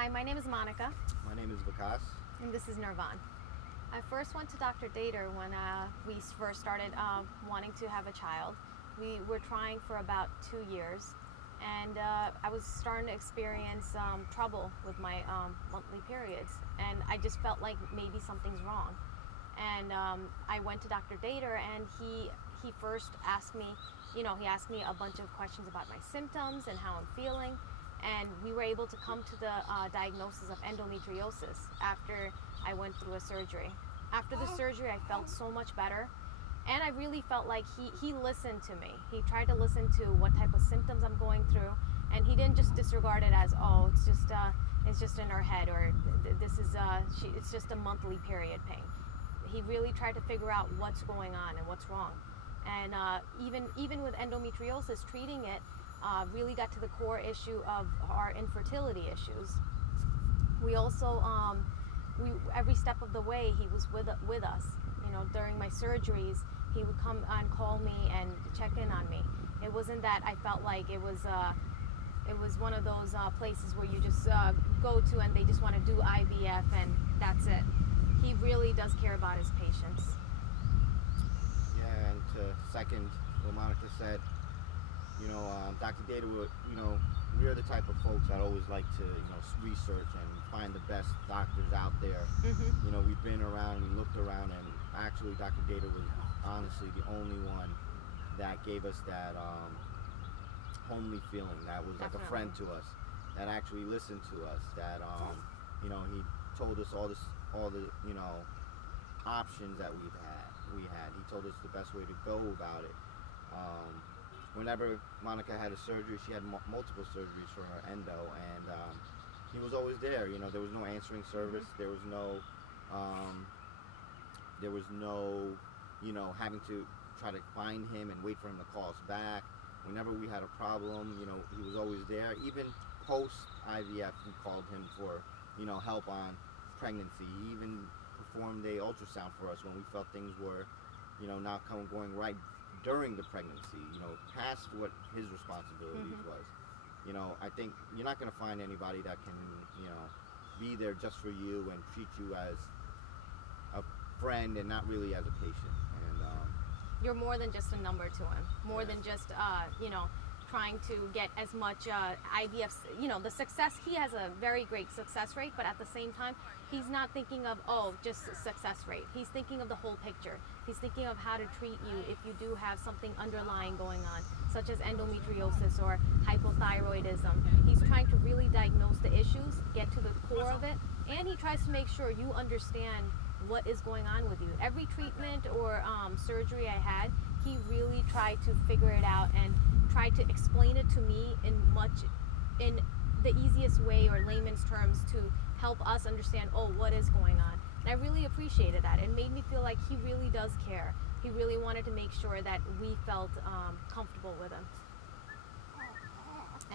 Hi, my name is Monica. My name is Vikas. And this is Nirvan. I first went to Dr. Daiter when we first started wanting to have a child. We were trying for about 2 years, and I was starting to experience trouble with my monthly periods, and I just felt like maybe something's wrong. And I went to Dr. Daiter, and he first asked me, he asked me a bunch of questions about my symptoms and how I'm feeling. And we were able to come to the diagnosis of endometriosis after I went through a surgery. After the surgery, I felt so much better, and I really felt like he listened to me. He tried to listen to what type of symptoms I'm going through, and he didn't just disregard it as, oh, it's just in her head, or this is it's just a monthly period pain. He really tried to figure out what's going on and what's wrong. And even with endometriosis, treating it really got to the core issue of our infertility issues. We also, every step of the way, he was with us. During my surgeries, he would come and call me and check in on me. It wasn't that I felt like it was one of those places where you just go to and they just want to do IVF and that's it. He really does care about his patients. Yeah, and to second what Monica said, Dr. Daiter, we're the type of folks that always like to, research and find the best doctors out there. Mm-hmm. We've been around, we looked around, and actually Dr. Daiter was honestly the only one that gave us that homely feeling, that was like a friend to us, that actually listened to us, that, he told us all the, options that we had. He told us the best way to go about it. Whenever Monica had a surgery, she had multiple surgeries for her endo, and he was always there. There was no answering service. There was no, having to try to find him and wait for him to call us back. Whenever we had a problem, he was always there. Even post IVF, we called him for, help on pregnancy. He even performed a ultrasound for us when we felt things were, not going right during the pregnancy, past what his responsibilities was. I think you're not going to find anybody that can, be there just for you and treat you as a friend and not really as a patient. And you're more than just a number to him, more than just, trying to get as much IVF, the success. He has a very great success rate, but at the same time, he's not thinking of, just success rate. He's thinking of the whole picture. He's thinking of how to treat you if you do have something underlying going on, such as endometriosis or hypothyroidism. He's trying to really diagnose the issues, get to the core of it, and he tries to make sure you understand what is going on with you. Every treatment or surgery I had, he really tried to figure it out and tried to explain it to me in the easiest way or layman's terms to help us understand, what is going on. And I really appreciated that. It made me feel like he really does care. He really wanted to make sure that we felt comfortable with him.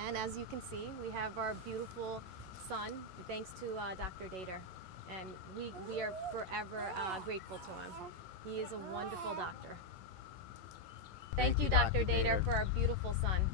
And as you can see, we have our beautiful son, thanks to Dr. Daiter. And we are forever grateful to him. He is a wonderful doctor. Thank you, Dr. Daiter, for our beautiful son.